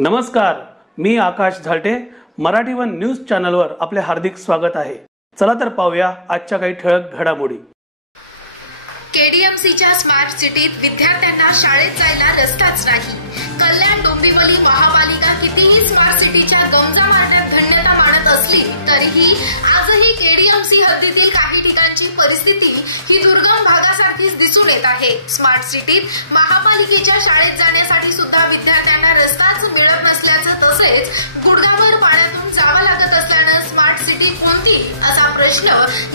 नमस्कार, मी आकाश झालटे. Marathi one news चॅनलवर आपले हार्दिक स्वागत आहे. चला तर पाहूया आजच्या काही ठळक घडामोडी. केडीएमसीच्या स्मार्ट सिटीत विद्यार्थ्यांना शाळेत जायला रस्ताच नाही. कल्याण डोंबिवली महापालिका कितीही स्मार्ट सिटीच्या दोनजा मारण्यात धन्यता मानत असली तरीही आजही केडीएमसी हद्दीतील काही ठिकाणची परिस्थिती ही दुर्गम भागासारखीच दिसून येत आहे. स्मार्ट सिटीत महापालिकेच्या शाळेत जाण्यासाठी सुद्धा विद्यार्थ्यांना रस्ताच मिळत नसल्याचं, तसेच गुडघाभर पाण्यातून जावं लागत असल्यानं स्मार्ट सिटी कोणती असा प्रश्न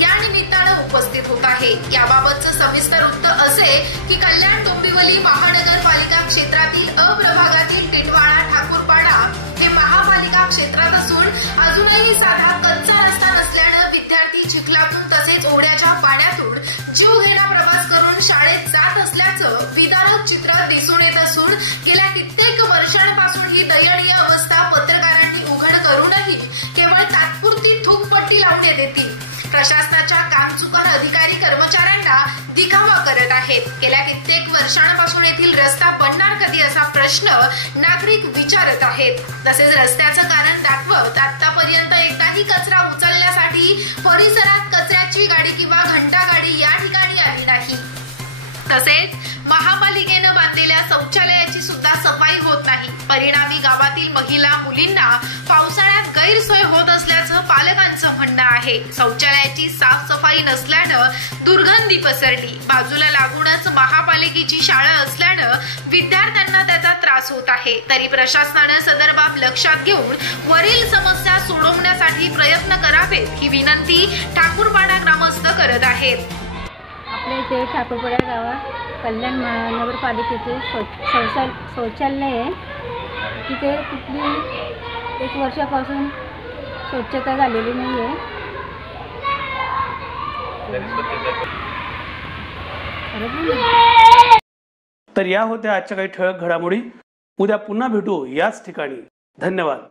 या निमित्तानं उपस्थित होत आहे. याबाबतचं सविस्तर उत्तर असे की कल्याण डोंबिवली महानगरपालिका क्षेत्रातील प्रभागातील टिटवाळा ठाकूरपाडा हे महापालिका क्षेत्रात असून अजूनही साधा कच्चा रस्ता नसल्यानं विद्यार्थी चिखलातून तसेच ओढ्याच्या पाण्यातून जीव घेणा प्रवास करून शाळेत जात असल्याचं विदारक चित्र दिसून येत असून गेल्या कित्येक वर्षांपासून ही दयनीय अवस्था पत्रकारांनी उघड करूनही केवळ तात्पुरती थूकपट्टी लावण्यात येते. प्रशासनाच्या कामचुकार अधिकारी कर्मचाऱ्यांना दिखावा करत आहेत. गेल्या कित्येक वर्षांपासून येथील रस्ता बनणार कधी असा प्रश्न नागरिक विचारत आहेत. तसेच रस्त्याचं कारण दाखवत आतापर्यंत एकदाही कचरा उचलण्यासाठी परिसरात कचऱ्याची गाडी किंवा घंटा गाडी या ठिकाणी आली नाही. तसेच महापालिकेनं बांधलेल्या शौचालयाची सुद्धा सफाई होत नाही. परिणामी गावातील महिला मुलींना पावसाळ्यात गैरसोय होत असल्याचं पालकांचं म्हणणं आहे. शौचालयाची साफसफाई नसल्यानं दुर्गंधी पसरली. बाजूला लागूनच महापालिकेची शाळा असल्यानं विद्यार्थ्यांना त्याचा त्रास होत आहे. तरी प्रशासनानं सदर बाब लक्षात घेऊन वरील समस्या सोडवण्यासाठी प्रयत्न करावेत ही विनंती ठाकूरपाडा ग्रामस्थ करत आहेत. आपल्या इथे ठाकूरपाडा गावात कल्याण महानगरपालिकेचे शौचालय आहे. तिथे कुठली 1 वर्षापासून स्वच्छता झालेली नाही आहे. तर या होत्या आजच्या काही ठळक घडामोडी. उद्या पुन्हा भेटू याच ठिकाणी. धन्यवाद.